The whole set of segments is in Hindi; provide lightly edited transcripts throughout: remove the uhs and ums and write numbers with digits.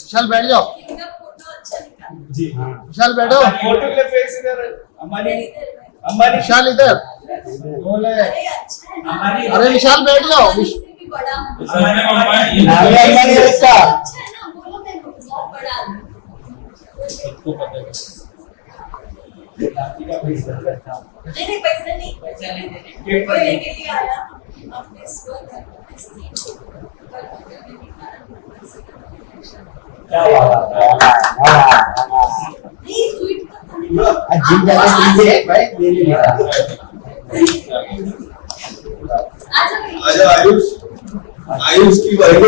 विशाल बैठ जाओ जी। विशाल बैठो। विशाल इधर। अरे विशाल बैठ जाओ। नहीं पैसे नहीं कोई लेके लिए आया अपने क्या जिम जाके भाई ले ले आजा आयुष आयुष की वाइफ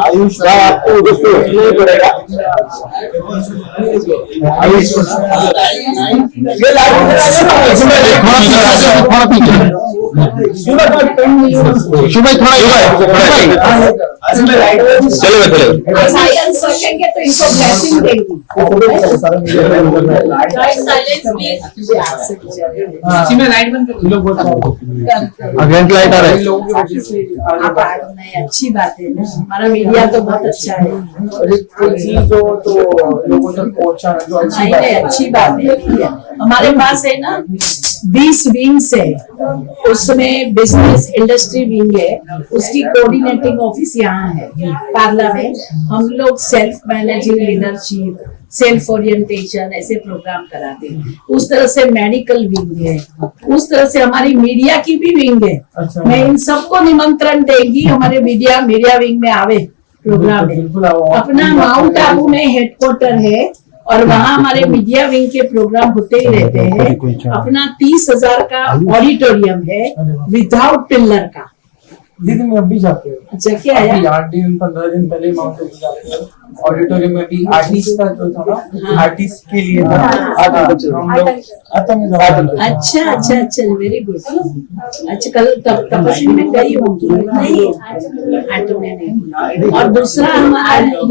आयुष का आपको दोस्तों नहीं पड़ेगा आयुष ये लाइट सुबह थोड़ा चलो साइलेंस रखेंगे तो इनको ब्लेसिंग देंगे में लाइट बंद कर लोग अगेंस्ट लाइट आ रहा है। अच्छी बात है ना, हमारा मीडिया तो बहुत अच्छा है। कोई चीज हो तो लोगों तक पहुंचाना जो अच्छी बात है। हमारे पास है ना 20 विंग्स है, उसमें बिजनेस इंडस्ट्री विंग है, उसकी कोऑर्डिनेटिंग ऑफिस यहाँ है पार्ला में। हम लोग self managing leadership, self orientation ऐसे प्रोग्राम कराते हैं। उस तरह से मेडिकल विंग है, उस तरह से हमारी मीडिया की भी विंग है। मैं इन सबको निमंत्रण देंगी हमारे मीडिया विंग में आवे प्रोग्राम में। अपना माउंट आबू में हेडक्वार्टर है और वहाँ हमारे मीडिया विंग के प्रोग्राम होते ही रहते हैं। अपना 30,000 का ऑडिटोरियम है विदाउट पिलर का। दीदी मैं अभी जाते हैं। अच्छा क्या है? 8 दिन 15 दिन पहले माउंट आबू जाते हैं। ऑडिटोरियम में भी आर्टिस्ट का जो था ना, आर्टिस्ट के लिए था। हम लोग अच्छा वेरी गुड। अच्छा कल तपस्वी में गई होंगी? नहीं ऑटो में नहीं। और दूसरा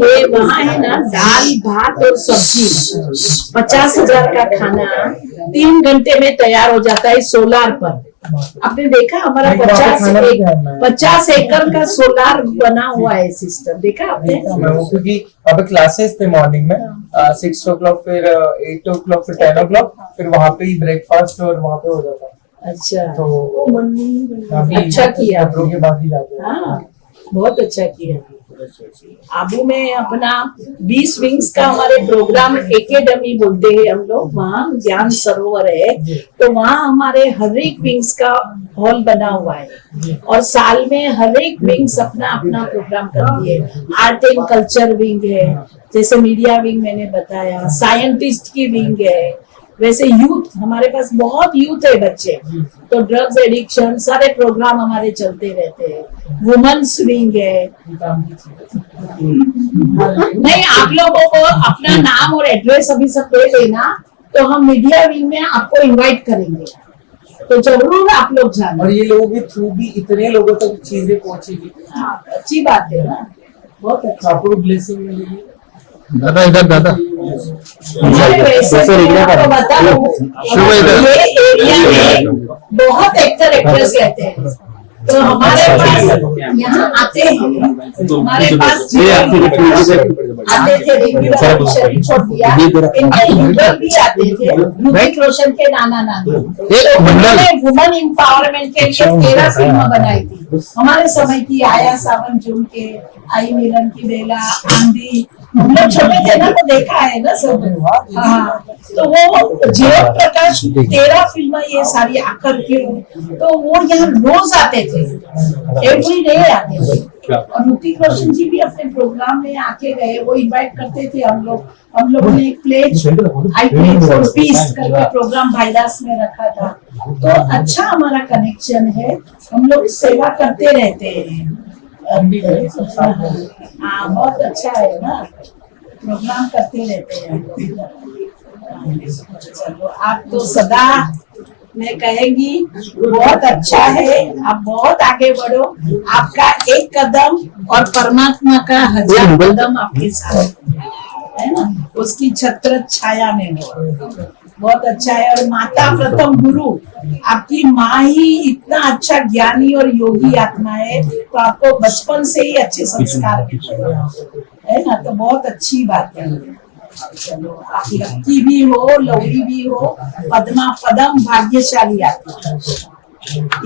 ये वहाँ है ना दाल भात और सब्जी 50,000 का खाना 3 घंटे में तैयार हो जाता है सोलार पर। आपने देखा हमारा 50 एकड़ का सोलार बना हुआ है सिस्टम, देखा आपने? क्योंकि अब क्लासेस थे मॉर्निंग में 6 o'clock फिर 8 o'clock फिर 10 o'clock फिर वहाँ पे ही ब्रेकफास्ट और वहाँ पे हो जाता। अच्छा तो अच्छा किया के बाद ही जाते हैं। हाँ बहुत अच्छा किया। आबू में अपना 20 विंग्स का हमारे प्रोग्राम एकेडमी बोलते हैं हम लोग। वहाँ ज्ञान सरोवर है, तो वहाँ हमारे हर एक विंग्स का हॉल बना हुआ है और साल में हर एक विंग्स अपना अपना प्रोग्राम करती है। आर्ट एंड कल्चर विंग है, जैसे मीडिया विंग मैंने बताया, साइंटिस्ट की विंग है। वैसे यूथ हमारे पास बहुत यूथ है बच्चे, तो ड्रग्स एडिक्शन सारे प्रोग्राम हमारे चलते रहते हैं। वुमेन्स विंग है। नहीं आप लोगों को अपना नाम और एड्रेस अभी सब दे देना, तो हम मीडिया विंग में आपको इनवाइट करेंगे, तो जरूर आप लोग जाना। और ये लोगों के थ्रू भी इतने लोगों तक चीजें पहुंचेगी। हाँ, अच्छी बात है ना, बहुत अच्छा। आपको ब्लेसिंग मिलेगी। दादा इधर दादा बहुत एक्टर एक्ट्रेस रहते हैं, तो हमारे पास यहाँ आते हैं। हमारे पास आते थे भी आते थे, ऋतिक रोशन के नाना नानी। वुमन एम्पावरमेंट के लिए 13 फिल्म बनाई थी हमारे समय की। आया सावन जून के, आई मिलन की बेला, आंधी। हम लोग छोटे थे ना तो देखा है ना सब। हाँ, तो वो जीवन प्रकाश 13 फिल्म ये सारी आकर के, तो वो यहाँ रोज आते थे, एवरी डे आते थे। और ऋतिक रोशन जी भी अपने प्रोग्राम में आके गए, वो इनवाइट करते थे हम लोगों ने एक pledge I pledge for peace करके प्रोग्राम भाईदास में रखा था। तो अच्छा हमारा कनेक्शन है, हम लोग सेवा करते रहते हैं। हाँ बहुत अच्छा है ना, प्रोग्राम करते रहते हैं। चलो आप तो सदा मैं कहेंगी बहुत अच्छा है, आप बहुत आगे बढ़ो। आपका एक कदम और परमात्मा का 1000 कदम आपके साथ है ना, उसकी छत्र छाया में हो। बहुत अच्छा है। और माता प्रथम गुरु, आपकी माँ ही इतना अच्छा ज्ञानी और योगी आत्मा है, तो आपको बचपन से ही अच्छे संस्कार है ना, तो बहुत अच्छी बात है। चलो, आप लक्की भी हो, लवली भी हो, पद्मा पदम भाग्यशाली आत्मा।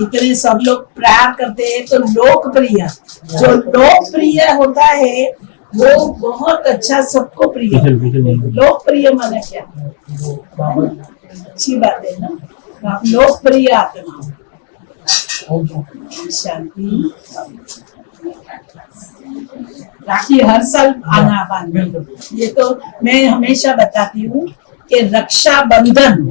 इतने सब लोग प्यार करते हैं, तो लोकप्रिय, जो लोकप्रिय होता है वो बहुत अच्छा, सबको प्रिय। लोकप्रिय माने क्या, अच्छी बात है ना, आप लोकप्रिय आत्मा। शांति। राखी हर साल आना बांधना, ये तो मैं हमेशा बताती हूँ कि रक्षा बंधन,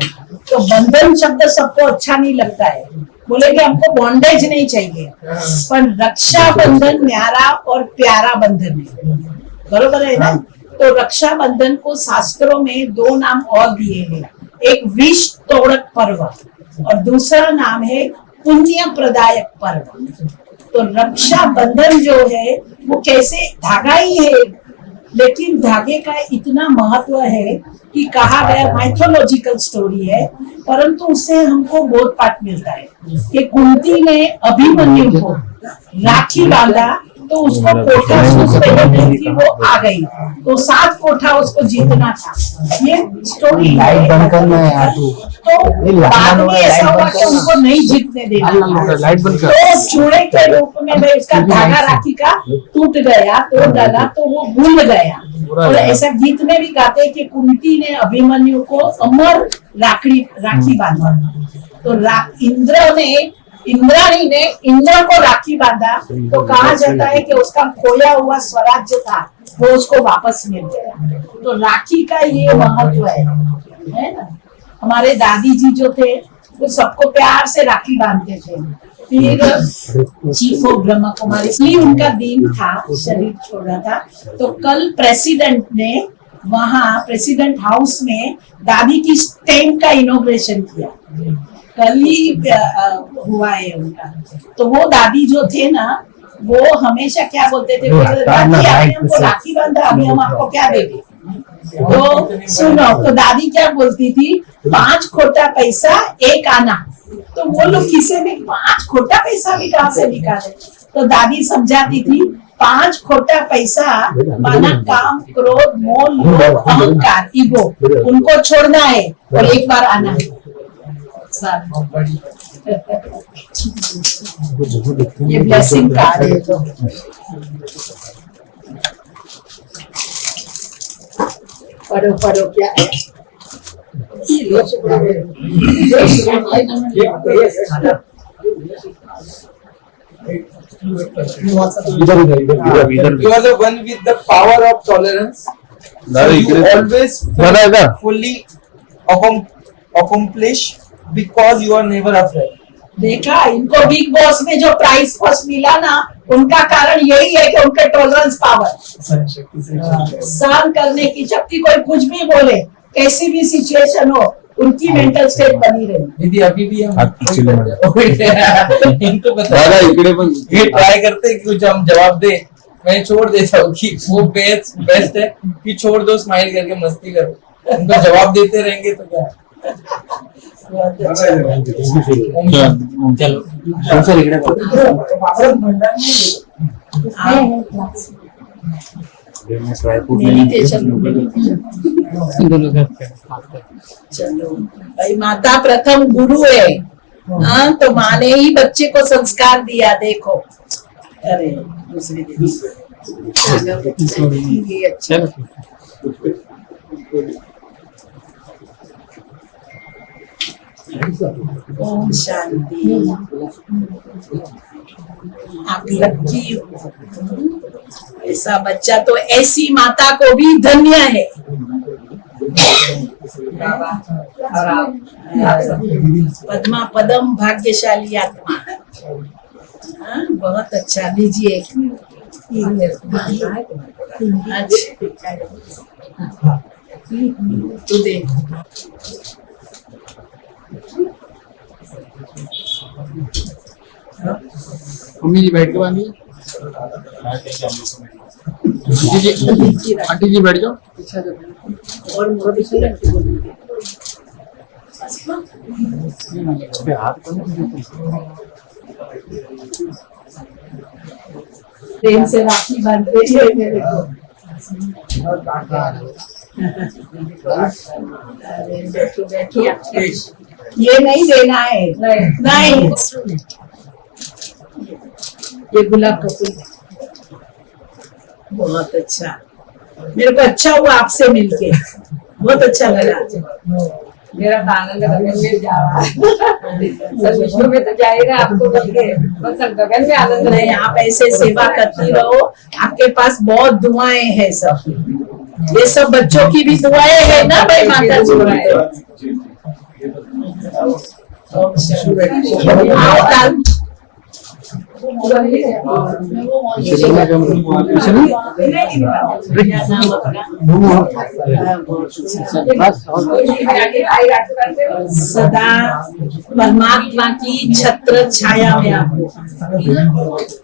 तो बंधन शब्द सबको अच्छा नहीं लगता है, बोलेंगे हमको बॉन्डेज नहीं चाहिए, पर रक्षा बंधन न्यारा और प्यारा बंधन है, बरोबर है ना। तो रक्षा बंधन को शास्त्रों में दो नाम और दिए हैं, एक विष तोड़क पर्व और दूसरा नाम है पुण्य प्रदायक पर्व। तो रक्षा बंधन जो है वो कैसे, धागा ही है, लेकिन धागे का इतना महत्व है कि कहा गया, माइथोलॉजिकल स्टोरी है, परंतु उससे हमको बोध पाठ मिलता है कि कुंती ने अभिमन्यु को राखी बांधा तो उसको कोठा थी, वो आ गई, तो 7 कोठा उसको जीतना था, ये स्टोरी है। तो बाद में ऐसा हुआ कि उनको नहीं जीतने देना, तो चूड़े के रूप में भाई उसका धागा राखी का टूट गया, तो डाला तो वो भूल गया। और ऐसा गीत में भी गाते हैं कि कुंती ने अभिमन्यु को अमर राखी बांधा, तो इंद्राणी ने इंद्र को राखी बांधा, तो कहा जाता है कि उसका खोया हुआ स्वराज्य था वो उसको वापस मिल गया। तो राखी का ये महत्व है ना। हमारे दादी जी जो थे वो सबको प्यार से राखी बांधते थे। फिर चीफ ऑफ ब्रह्मा कुमारी, इसलिए उनका दिन था, शरीर छोड़ा था, तो कल प्रेसिडेंट ने वहाँ प्रेसिडेंट हाउस में दादी की स्टैंप का इनॉग्रेशन किया, कल ही हुआ है उनका। तो वो दादी जो थे ना, वो हमेशा क्या बोलते थे, दादी आपने हमको राखी बांधा, अभी हम आपको क्या देंगे। तो सुनो, तो दादी क्या बोलती थी, 5 खोटा पैसा 1 आना। तो वो लोग किसे भी 5 खोटा पैसा भी कहाँ से निकाले, तो दादी समझाती थी 5 खोटा पैसा माना काम, क्रोध, मोह, लोभ, अहंकार, ईगो, उनको छोड़ना है और एक बार आना है। ये ब्लेसिंग कार्ड है। तो पढ़ो क्या है, You are the one with the power of tolerance. So you always fully accomplish because you are never afraid. देखा, इनको बिग बॉस में जो प्राइस फर्स्ट मिला ना, उनका कारण यही है कि उनके टॉलरेंस पावर, सहन करने की शक्ति, कोई कुछ भी बोले, कैसी भी सिचुएशन हो, उनकी मेंटल स्टेट बनी रही। दीदी अभी भी हम इनको दादा इकडे पण ये ट्राई करते हैं कि कुछ हम जवाब दे, मैं छोड़ देता हूँ कि वो बेस्ट है कि छोड़ दो, स्माइल करके मस्ती करो, उनको जवाब देते रहेंगे तो क्या। चलो सर इकडे चलो भाई, माता प्रथम गुरु है, हाँ, तो माँ ने ही बच्चे को संस्कार दिया। देखो, अरे दूसरे दिन ये अच्छा। ओम शांति। आप लकी हो, ऐसा बच्चा, तो ऐसी माता को भी धन्य है। पद्मा पदम भाग्यशाली आत्मा, बहुत अच्छा। लीजिए, तू दे। मम्मी जी बैठ के बांधिए, आंटी जी बैठ जाओ। और प्रेम से राखी बांधते हैं मेरे को। अरे बैठो बैठो, ये नहीं देना है, नहीं ये गुलाब का फूल बहुत अच्छा, मेरे को अच्छा हुआ आपसे मिलके, बहुत अच्छा लगा। मेरा तो आनंद गगन में जा रहा है। सब विश्व में तो जाएगा आपको मिलके, बस सब गगन में आनंद नहीं, आप ऐसे सेवा करती रहो, आपके पास बहुत दुआएं हैं सब, ये सब बच्चों की भी दुआएं है ना भाई माता जी। सदा परमात्मा की छत्र छाया में आपको,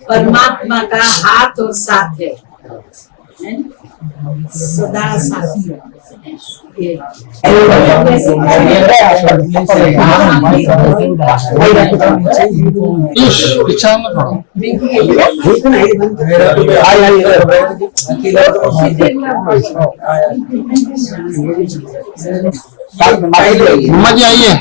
परमात्मा का हाथ और साथ है, सदा साथी मम्मा जी आइए।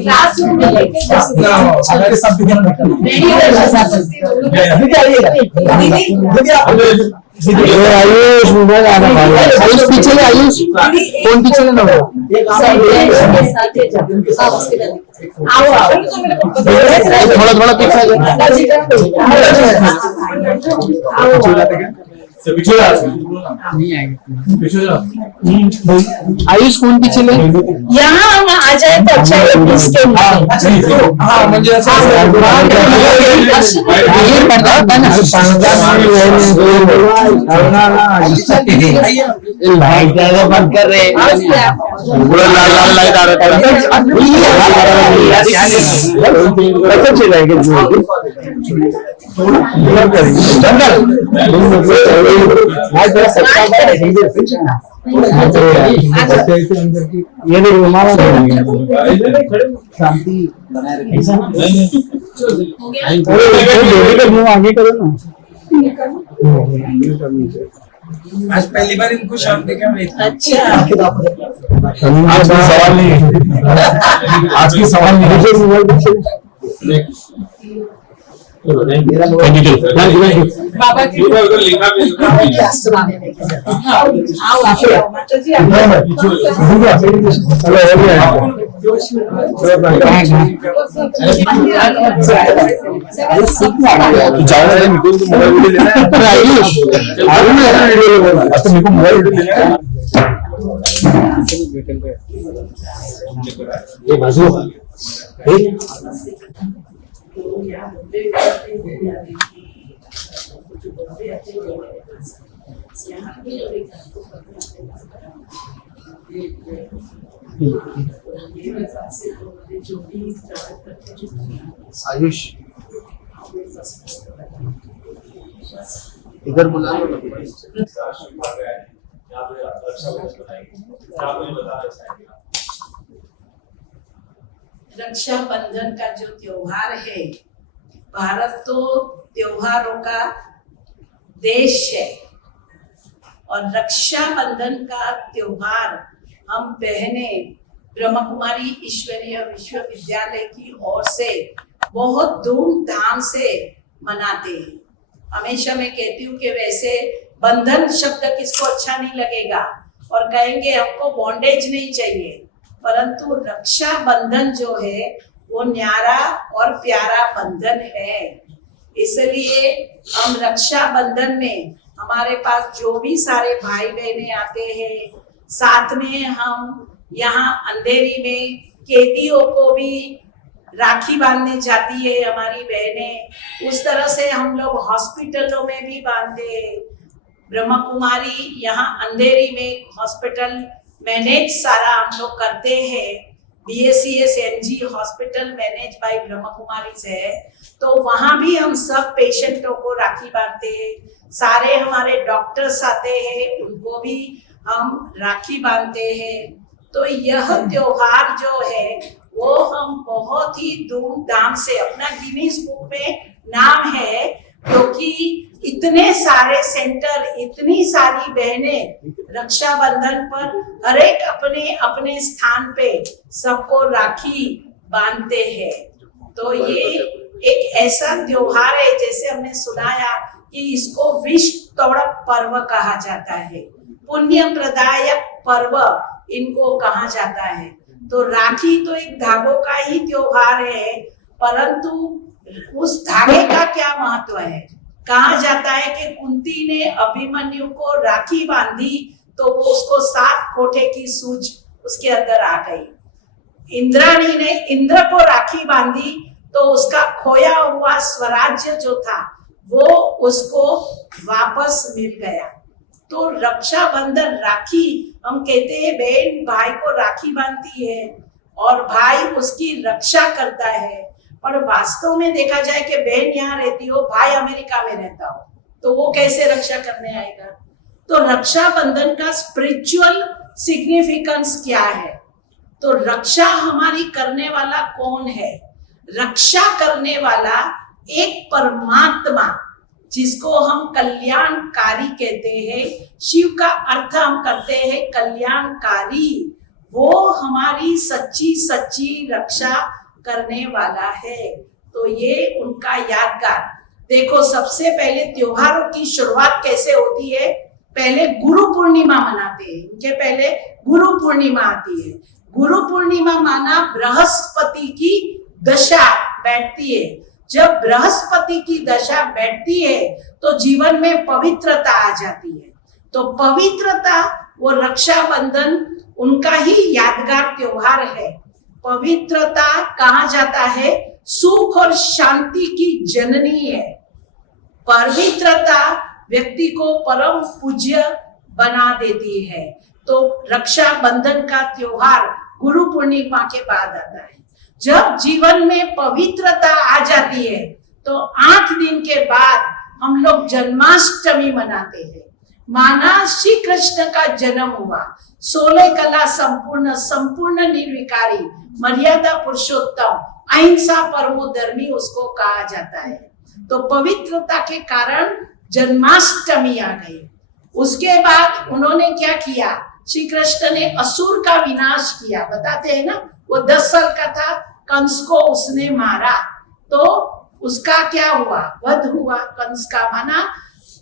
क्लासरूम में लेके आयुष आयुष पीछे ले, आयुष फोन पीछे ले ना, थोड़ा थोड़ा पीछे आयुष फोन पीछे ले, यहाँ हम आ जाए तो अच्छा है। हाँ मुझे ऐसा ये पड़ता है ना, लाइट ज्यादा बंद कर रहे पूरा लाल लाल लाइट आ रहा ये शांति बनाए रखें, आगे करो ना। आज पहली बार इनको शांति का मिला। अच्छा आज की सवाल नहीं, आज की सवाल नहीं। बाबा की लिखा आओ माता जी आयुष इधर बुला लो। रक्षाबंधन का जो त्योहार है, भारत तो त्योहारों का देश है और रक्षाबंधन का त्योहार हम बहने ब्रह्म कुमारी ईश्वरीय विश्वविद्यालय की ओर से बहुत धूमधाम से मनाते हैं। हमेशा मैं कहती हूँ कि वैसे बंधन शब्द किसको अच्छा नहीं लगेगा और कहेंगे हमको बॉन्डेज नहीं चाहिए, परंतु रक्षा बंधन जो है वो न्यारा और प्यारा बंधन है। इसलिए हम रक्षा बंधन में हमारे पास जो भी सारे भाई बहने आते हैं, साथ में हम यहाँ अंधेरी में कैदियों को भी राखी बांधने जाती है हमारी बहनें, उस तरह से हम लोग हॉस्पिटलों में भी बांधते हैं, ब्रह्मा कुमारी यहाँ अंधेरी में हॉस्पिटल मैनेज सारा हम लोग करते हैं। BACS NG hospital manage by Brahma Kumari है। तो वहां भी हम सब पेशेंटों को राखी बांधते हैं। सारे हमारे डॉक्टर्स आते हैं, उनको भी हम राखी बांधते हैं। तो यह त्योहार जो है वो हम बहुत ही धूमधाम से, अपना गिनीज बुक में नाम है, क्योंकि इतने सारे सेंटर, इतनी सारी बहनें रक्षाबंधन पर हर एक अपने अपने स्थान पे सबको राखी बांधते हैं। तो ये एक ऐसा त्योहार है, जैसे हमने सुनाया कि इसको विष तोड़क पर्व कहा जाता है, पुण्य प्रदायक पर्व इनको कहा जाता है। तो राखी तो एक धागों का ही त्योहार है, परंतु उस धागे का क्या महत्व है। कहा जाता है कि कुंती ने अभिमन्यु को राखी बांधी तो वो उसको 7 कोठे की सूझ उसके अंदर आ गई। इंद्राणी ने इंद्र को राखी बांधी तो उसका खोया हुआ स्वराज्य जो था वो उसको वापस मिल गया। तो रक्षाबंधन, राखी हम कहते हैं बहन भाई को राखी बांधती है और भाई उसकी रक्षा करता है, पर वास्तव में देखा जाए कि बहन यहाँ रहती हो, भाई अमेरिका में रहता हो, तो वो कैसे रक्षा करने आएगा। तो रक्षाबंधन का स्पिरिचुअल सिग्निफिकेंस क्या है। तो रक्षा हमारी करने वाला कौन है। रक्षा करने वाला एक परमात्मा, जिसको हम कल्याणकारी कहते हैं। शिव का अर्थ हम करते हैं कल्याणकारी। वो हमारी सच्ची सच्ची रक्षा करने वाला है। तो ये उनका यादगार। देखो, सबसे पहले त्योहारों की शुरुआत कैसे होती है। पहले गुरु पूर्णिमा मनाते हैं, इनके पहले गुरु पूर्णिमा आती है। गुरु पूर्णिमा माना बृहस्पति की दशा बैठती है। जब बृहस्पति की दशा बैठती है तो जीवन में पवित्रता आ जाती है। तो पवित्रता, वो रक्षाबंधन उनका ही यादगार त्योहार है। पवित्रता कहा जाता है सुख और शांति की जननी है। पवित्रता व्यक्ति को परम पूज्य बना देती है। तो रक्षाबंधन का त्योहार गुरु पूर्णिमा के बाद आता है। जब जीवन में पवित्रता आ जाती है तो 8 दिन के बाद हम लोग जन्माष्टमी मनाते हैं। माना श्री कृष्ण का जन्म हुआ, 16 कला संपूर्ण, संपूर्ण निर्विकारी, मर्यादा पुरुषोत्तम, अहिंसा परमो धर्मी उसको कहा जाता है। तो पवित्रता के कारण जन्माष्टमी आ गई। उसके बाद उन्होंने क्या किया, श्री कृष्ण ने असुर का विनाश किया। बताते हैं ना, वो 10 साल का था, कंस को उसने मारा, तो उसका क्या हुआ, वध हुआ कंस का। माना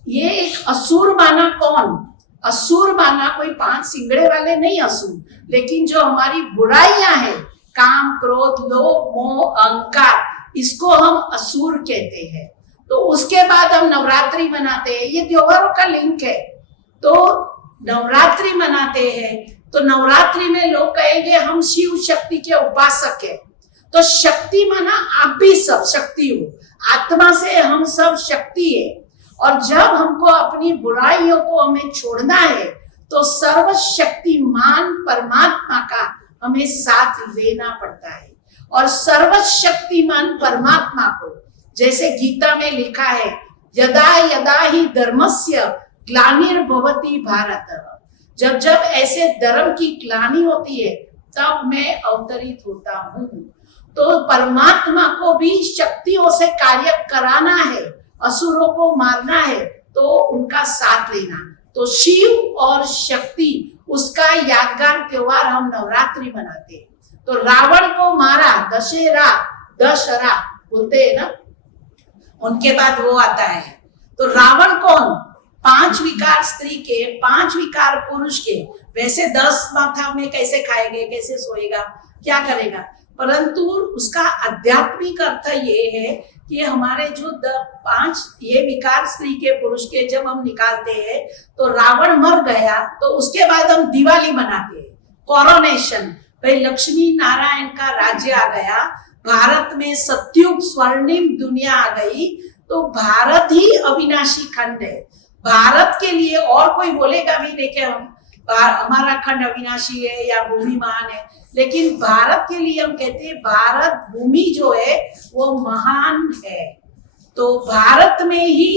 ये एक असुर माना कौन, असुर माना कोई 5 सिंगड़े वाले नहीं असुर, लेकिन जो हमारी बुराइयां हैं, काम क्रोध लोभ मोह अहंकार, इसको हम असुर कहते हैं। तो उसके बाद हम नवरात्रि मनाते हैं। ये त्योहारों का लिंक है। तो नवरात्रि मनाते हैं तो नवरात्रि में लोग कहेंगे हम शिव शक्ति के उपासक है। तो शक्ति माना आप भी सब शक्ति हो, आत्मा से हम सब शक्ति है। और जब हमको अपनी बुराइयों को हमें छोड़ना है तो सर्वशक्तिमान परमात्मा का हमें साथ लेना पड़ता है। और सर्वशक्तिमान परमात्मा को, जैसे गीता में लिखा है, यदा यदा ही धर्मस्य ग्लानिर्भवति भारत, जब जब ऐसे धर्म की ग्लानि होती है तब मैं अवतरित होता हूँ। तो परमात्मा को भी शक्तियों से कार्य कराना है, असुरों को मारना है, तो उनका साथ लेना। तो शिव और शक्ति, उसका यादगार त्योहार हम नवरात्रि मनाते हैं। तो रावण को मारा, दशहरा बोलते हैं ना, उनके बाद वो आता है। तो रावण कौन, 5 विकार स्त्री के, 5 विकार पुरुष के। वैसे 10 माथा में कैसे खाएंगे, कैसे सोएगा, क्या करेगा, परंतु उसका आध्यात्मिक अर्थ ये है कि हमारे जो 5 ये विकार स्त्री के पुरुष के जब हम निकालते हैं तो रावण मर गया, तो उसके बाद हम दिवाली मनाते हैं, कोरोनेशन। भाई लक्ष्मी नारायण का राज्य आ गया, भारत में सत्युग स्वर्णिम दुनिया आ गई। तो भारत ही अविनाशी खंड है। भारत के लिए और कोई बोलेगा भी नहीं कि हमारा खंड अविनाशी है या भूमि महान है, लेकिन भारत के लिए हम कहते हैं भारत भूमि जो है वो महान है। तो भारत में ही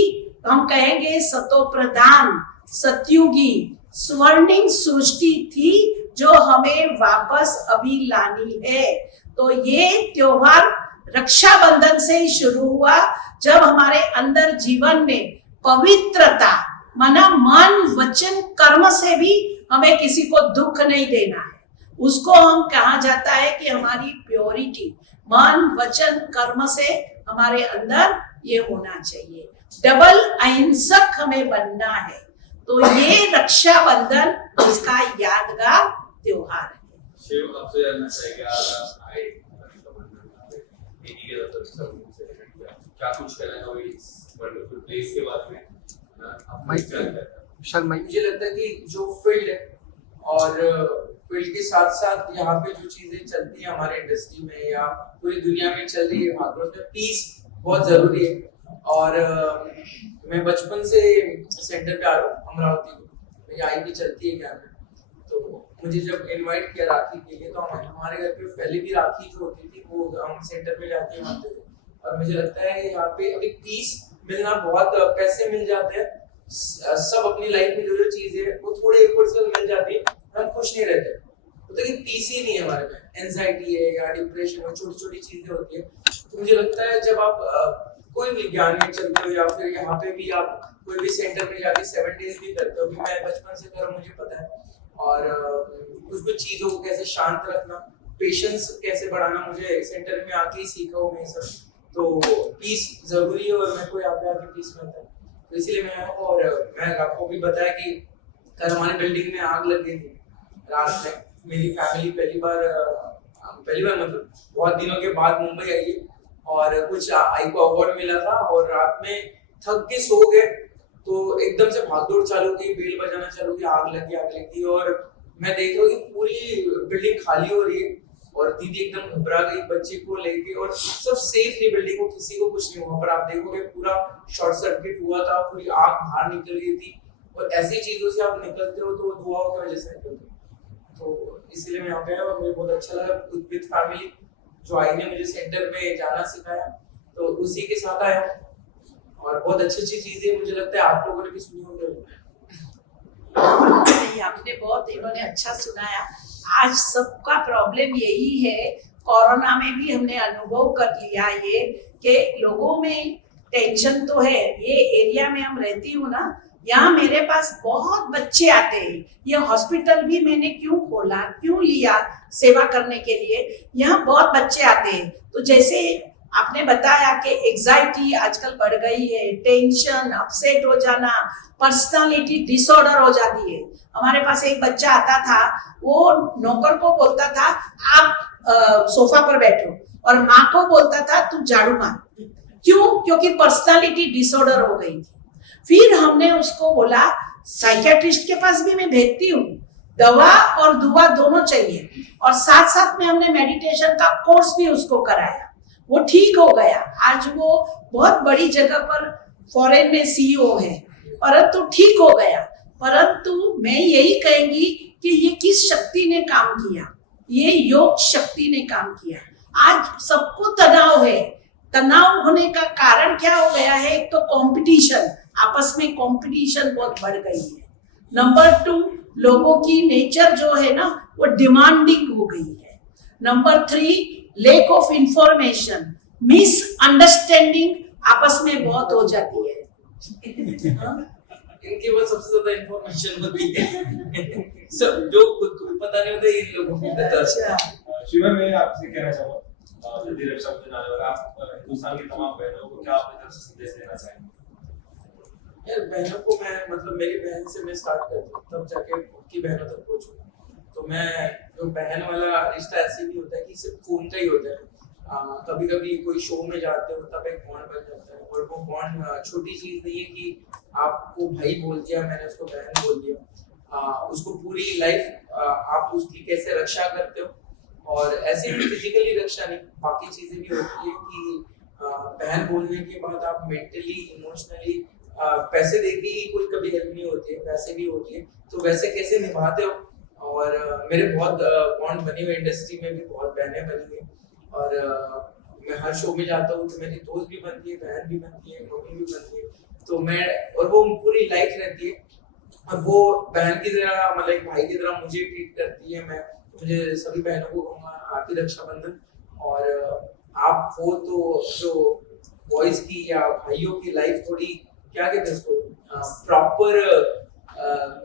हम कहेंगे सतो प्रधान सतयुगी स्वर्णिम सृष्टि थी जो हमें वापस अभी लानी है। तो ये त्योहार रक्षाबंधन से ही शुरू हुआ, जब हमारे अंदर जीवन में पवित्रता माना मन वचन कर्म से भी हमें किसी को दुख नहीं देना है, उसको हम कहा जाता है कि हमारी प्योरिटी मन वचन कर्म से हमारे अंदर ये होना चाहिए। डबल अहिंसक हमें बनना है। तो ये रक्षाबंधन इसका यादगार त्योहार है। शिव आपसे जानना चाहेंगे, आए क्या कुछ कहना चाहोगे इस वंडरफुल प्लेस के बारे में? मुझे लगता है कि जो फील्ड है और फील्ड के साथ साथ यहाँ पे जो चीजें चलती है हमारे इंडस्ट्री में या पूरी दुनिया में चल रही है भागवत में, पीस बहुत जरूरी है। और मैं बचपन से सेंटर पे आ रहा हूँ अमरावती को, मेरी आई भी चलती है यहाँ पे। तो मुझे जब इनवाइट किया राखी के लिए, तो हमारे घर पे पहले भी राखी जो होती थी वो हम सेंटर पे जाके मानते थे। और मुझे लगता है यहाँ पे अभी पीस मिलना बहुत, पैसे मिल जाते हैं, सब अपनी लाइफ में जो जो चीज है वो थोड़े एफर्ट्स से मिल जाती है, हम खुश नहीं रहते। तो देखिए पीस ही नहीं है हमारे में, एंजाइटी है या डिप्रेशन है, छोटी छोटी चीजें होती है। तो मुझे लगता है जब आप कोई भी ज्ञान में चलते हो या फिर यहाँ पे भी आप कोई भी सेंटर में जाके 7 डेज भी करते हो, मैं बचपन से कर मुझे पता है। और कुछ कुछ चीजों को कैसे शांत रखना, पेशेंस कैसे बढ़ाना, मुझे सेंटर में आके ही सीखा हूँ मैं सब। तो पीस जरूरी है और मेरे को यहाँ पे आके पीस मिलता है, तो इसलिए मैं आया हूँ। और मैं आपको भी बताया कि कल हमारी बिल्डिंग में आग लग गई थी रात में। मेरी फैमिली पहली बार मतलब बहुत दिनों के बाद मुंबई आई है, और कुछ आई को अवार्ड मिला था और रात में थक के सो गए, तो एकदम से भागदौड़ चालू की, बेल बजाना चालू की, आग लगी। और मैं देख रहा हूँ कि पूरी बिल्डिंग खाली हो रही है और दीदी एकदम घबरा गई बच्चे को लेके, और सब सेफ थी बिल्डिंग को, किसी को कुछ नहीं हुआ। पर आप देखोगे पूरा शॉर्ट सर्किट हुआ था, पूरी आग बाहर निकल गई थी। और ऐसी चीजों से आप निकलते हो तो दुआओं की वजह से निकलते हो। तो इसलिए मैं यहाँ पे आया और मुझे बहुत अच्छा लगा विद फैमिली, जो आई ने मुझे सेंटर में जाना सिखाया, तो उसी के साथ आया। और बहुत अच्छी चीजें मुझे लगता है आप लोगों ने भी सुनी होंगी। आपने बहुत इन्होंने अच्छा सुनाया। आज सबका प्रॉब्लम यही है, कोरोना में भी हमने अनुभव कर लिया ये कि लोगों में टेंशन तो है। ये एरिया में हम रहती हूँ ना, यहाँ मेरे पास बहुत बच्चे आते हैं। ये हॉस्पिटल भी मैंने क्यों खोला, क्यों लिया सेवा करने के लिए, यहाँ बहुत बच्चे आते हैं। तो जैसे आपने बताया कि एंजाइटी आजकल बढ़ गई है, टेंशन, अपसेट हो जाना, पर्सनालिटी डिसऑर्डर हो जाती है। हमारे पास एक बच्चा आता था, वो नौकर को बोलता था आप सोफा पर बैठो, और माँ को बोलता था तू झाड़ू मार। क्यों? क्योंकि पर्सनालिटी डिसऑर्डर हो गई थी। फिर हमने उसको बोला साइकियाट्रिस्ट के पास भी मैं भेजती हूँ, दवा और दुआ दोनों चाहिए, और साथ साथ में हमने मेडिटेशन का कोर्स भी उसको कराया। वो ठीक हो गया, आज वो बहुत बड़ी जगह पर फॉरेन में सीईओ है, परंतु ठीक हो गया। परंतु मैं यही कहेंगी कि ये किस शक्ति ने काम किया, ये योग शक्ति ने काम किया। आज सबको तनाव है, तनाव होने का कारण क्या हो गया है? एक तो कंपटीशन, आपस में कंपटीशन बहुत बढ़ गई है। नंबर 2, लोगों की नेचर जो है ना वो डिमांडिंग हो गई है। Number 3, lack of information, misunderstanding आपस में बहुत हो जाती है। इनके पास सबसे ज्यादा इंफॉर्मेशन होती है सब जो खुद को पता नहीं होता इन लोगों को पता है। शिवा, मैं आपसे कहना चाहूँगा जल्दी रक्षाबंधन आने वाला, आप हिंदुस्तान की तमाम बहनों को क्या अपनी तरफ से संदेश देना चाहेंगे? यार बहनों को मैं मतलब मेरी बहन से मैं स्टार्ट करता हूँ, तब जाके उनकी बहनों तक पहुँचूँ। तो मैं जो बहन वाला रिश्ता ऐसे भी होता है कि सिर्फ खून का ही होता है। कभी कभी कोई शो में जाते हो तब एक बॉन्ड बन जाता है, और वो बॉन्ड छोटी चीज नहीं है कि आपको भाई बोल दिया, मैंने उसको बहन बोल दिया। उसको पूरी लाइफ आप उसकी कैसे रक्षा करते हो, और ऐसे भी फिजिकली रक्षा नहीं, बाकी चीजें भी होती है कि बहन बोलने के बाद आप मेंटली इमोशनली पैसे देके ही कोई कभी हेल्प नहीं होती है, पैसे भी होती है, तो वैसे कैसे निभाते हो। और मेरे बहुत बॉन्ड बनी हुई, इंडस्ट्री में भी बहुत बहनें बनी है, और मैं हर शो में जाता हूँ तो मेरी दोस्त भी बनती है, बहन भी बनती है, मम्मी भी बनती है, तो मैं, और वो पूरी लाइफ रहती है, और वो बहन की तरह, मतलब एक भाई की तरह मुझे ट्रीट करती है। मैं मुझे सभी बहनों को कहूँगा हैप्पी रक्षाबंधन। और आप हो तो जो बॉयज की या भाइयों की लाइफ थोड़ी, क्या कहते हैं उसको, प्रॉपर,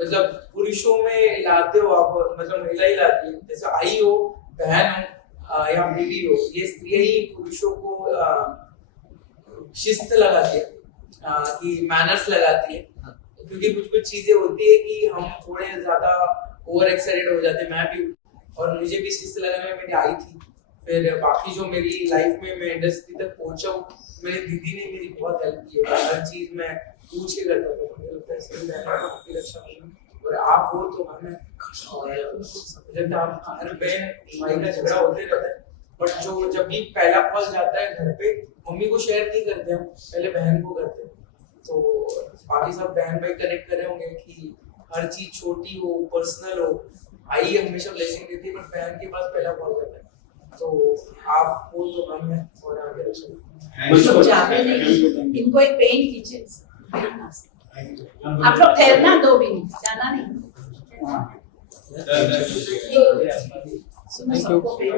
मतलब पुरुषों में लाते हो आप, मतलब महिला ही लाती है, जैसे आई हो, बहन हो या बीवी हो, ये स्त्रियां ही पुरुषों को शिस्त लगाती है, कि मैनर्स लगाती है, क्योंकि कुछ कुछ चीजें होती है कि हम थोड़े ज्यादा ओवर एक्साइटेड हो जाते हैं। मैं भी, और मुझे भी शिस्त लगाने में मेरी आई थी। फिर बाकी जो मेरी लाइफ में मैं इंडस्ट्री तक पहुंचा हूँ, मेरी दीदी ने मेरी बहुत हेल्प की है, हर चीज मैं पूछ के करता था, मुझे लगता है सही आपकी रक्षा करना, और आप हो तो हमें, और जब आप हर बहन भाई का झगड़ा होते रहता है, बट जो जब भी पहला कॉल जाता है घर पे, मम्मी को शेयर नहीं करते हम, पहले बहन को करते हैं। तो बाकी सब बहन भाई कनेक्ट कर रहे होंगे कि हर चीज छोटी हो, पर्सनल हो, भाई हमेशा ब्लेसिंग देती है, पर बहन के पास पहला कॉल करता है। तो आप हो तो हम हैं, और आगे रक्षा। जाते नहीं, इनको एक पेन कीजिए। आप लोग ठहरना 2 मिनट, जाना नहीं। सुनो सबको पेन